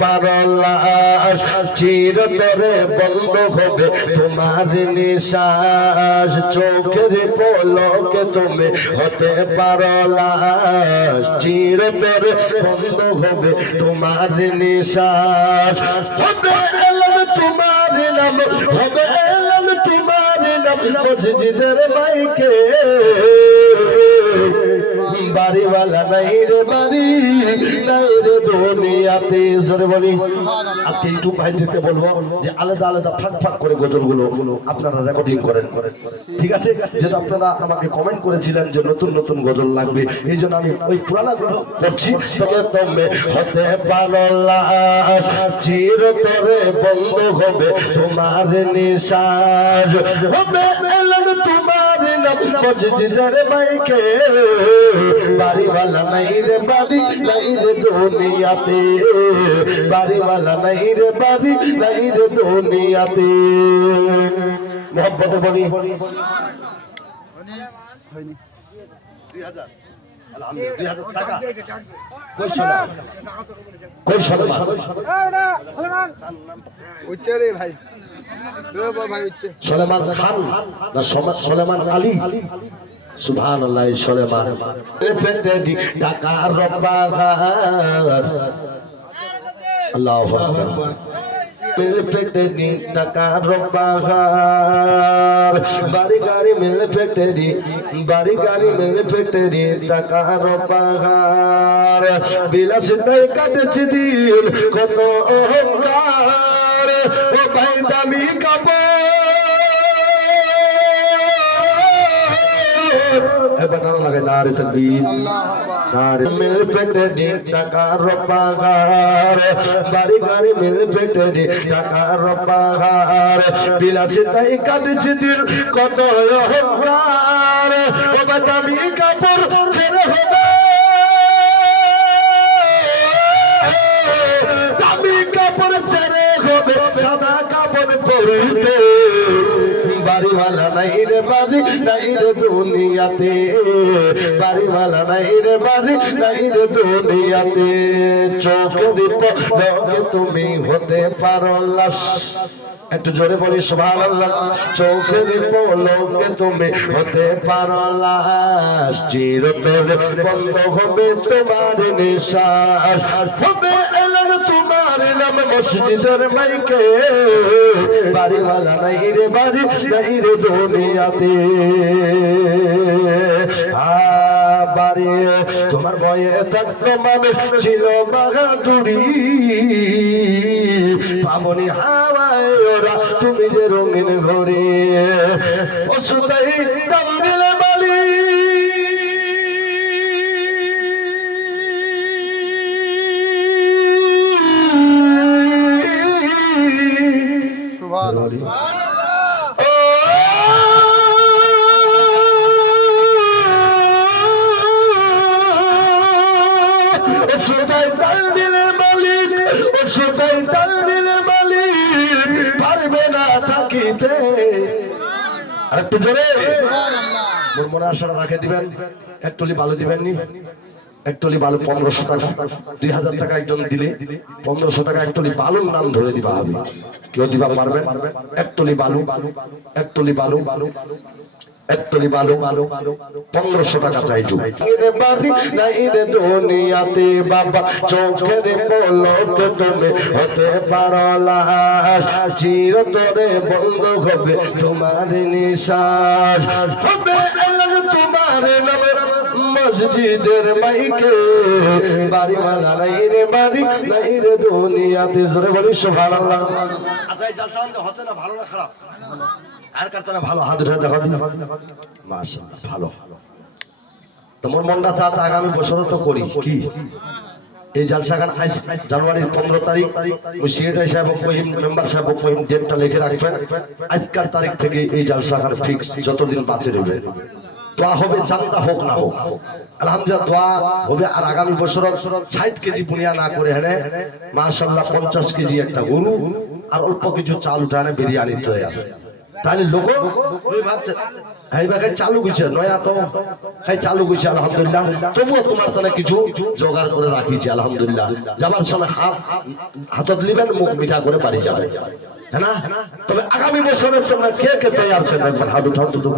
পারলাস চিরতরে বন্ধ হবে। তোমার নিশ্বাস চোখের পলকে তুমি হতে পারলাস চিরতরে বন্ধ হবে তোমার নিশ্বাস। হবে এলাম তোমার নাম, হবে এলাম তোমার নাম। মসজিদের মাইকে বাড়িওয়ালা নাই রে বাড়ি, নাই রে দুনিয়াতে। জোরে বলি, আজকে একটু ভাইদেরকে বলব যে আলাদা আলাদা ফাঁক ফাঁক করে গজলগুলো আপনারা রেকর্ডিং করেন। ঠিক আছে? যেহেতু আপনারা আমাকে কমেন্ট করেছিলেন যে নতুন নতুন গজল লাগবে, এই জন্য আমি ওই পুরানা গুলো পড়ছি তোকে তুমি হতে পারো লাশ, চিরতরে বন্ধ হবে তোমার নিশ্বাস হবে এলাম তোমার নাম, মসজিদের মাইকে বাড়িওয়ালা নাই রে বাড়ি নাই রে দুনিয়াতে। বাড়িওয়ালা নাই রে বাড়ি নাই রে দুনিয়াতে। মোহব্বতে বলি। দুই হাজার। বল সলেমান খান সলেমান আলী? সুভান আল্লাহ সলেমান টাকা রব্বাগার আল্লাহ মিল পেটে দি টাকা রব্বাগার বাড়ি গাড়ি কত অহংকার। ও ভাই দামি কাপড়। নারা তকবীর। নারে মিল পেটে দি টাকা রপাগার বাড়ি গাড়ি মিল পেটে দি টাকা রপাগার বিলাসী তাই কাটছে দিন কত অহংকার। ও ভাই দামি কাপড় ছেড়ে হবে। দামি কাপড় ছেড়ে হবে, সাদা কাপড় পরিতে বাড়িওয়ালা নাই রে বাড়ি, নাই রে দুনিয়াতে। বাড়িওয়ালা নাই রে বাড়ি, নাই রে দুনিয়াতে। চোখের পলকে তুমি হতে পারো লাশ। একটু জোরে বলি, সুবহানাল্লাহ। চোখের পলকে তুমি হতে পারো লাশ চিরতরে বন্ধ হবে তোমার নিশ্বাস। হবে এলান তোমার নাম মসজিদের মাইকে। বাড়িওয়ালা নাই রে বাড়ি, নাই রে দুনিয়াতে। বাড়ি তোমার বয়ে থাকতো মানুষ, ছিল বাহাদুরি। পাবনি ওরা তুমি যে রঙিন ঘরে অসুতাই দাম দিলে বালি। সুবহানাল্লাহ। থাকিতে আরেকটু জোরে। মনে আশাটা রাখে দিবেন। এক টলি বালু দিবেন নি এক টলি বালু পনেরোশো টাকা। দুই হাজার টাকা একজন দিলে পনেরোশো টাকা এক টলি বালুর নাম ধরে দিবা হবে। কেউ দিবা পারবেন? এক টলি বালু। এক টলি বালু। এক টলি বালু পনেরোশো টাকা চাইছো এরে বাড়ি নাই রে দুনিয়াতে, বাবা, চোখের পলক তুমি হতে পারো লাশ বন্ধ হবে তোমার নিশ্বাস। হবে তোমার নামে। মসজিদের মাইকে। বাড়িওয়ালা নাই রে বাড়ি নাই রে দুনিয়াতে। জোরে বলি সুবহানাল্লাহ। আচ্ছা এই জালসা হচ্ছে না? ভালো না খারাপ? আর কারটা না ভালো? হাত উঠে দেখো মাশাআল্লাহ ভালো। তোমার মনটা চাচা আগামী বছরও তো করি। কি? এই জালসা গান আজ জানুয়ারির পনেরো তারিখ। ওই সিএটাই সাহেব কহিম মেম্বার সাহেব কহিম ডেটটা লিখে রাখবেন। আজকের তারিখ থেকে এই জালসা গান ফিক্স যতদিন বাঁচে নেবে দোয়া হবে চান্দা হোক না হোক। আলহামদুলিল্লাহ, দোয়া হবে। আর আগামী বছর ষাট কেজি বুনিয়া না করে হেনে মাশাল্লাহ পঞ্চাশ কেজি একটা গরু আর অল্প কিছু চাল উঠানে বিরিয়ানি হবে তাহলে লোক চালু গেছে নয়া তো খাই চালু গেছে আলহামদুলিল্লাহ। তবুও তোমার তাহলে কিছু জোগাড় করে রাখিছি, আলহামদুলিল্লাহ। যাবার সময় হাত, হাতত লিবেন, মুখ মিঠা করে বাড়ি যাবে হ্যাঁ তবে আগামী বছরের তোমরা কে কে তৈরি আছেন একবার হাত উঠাও তো।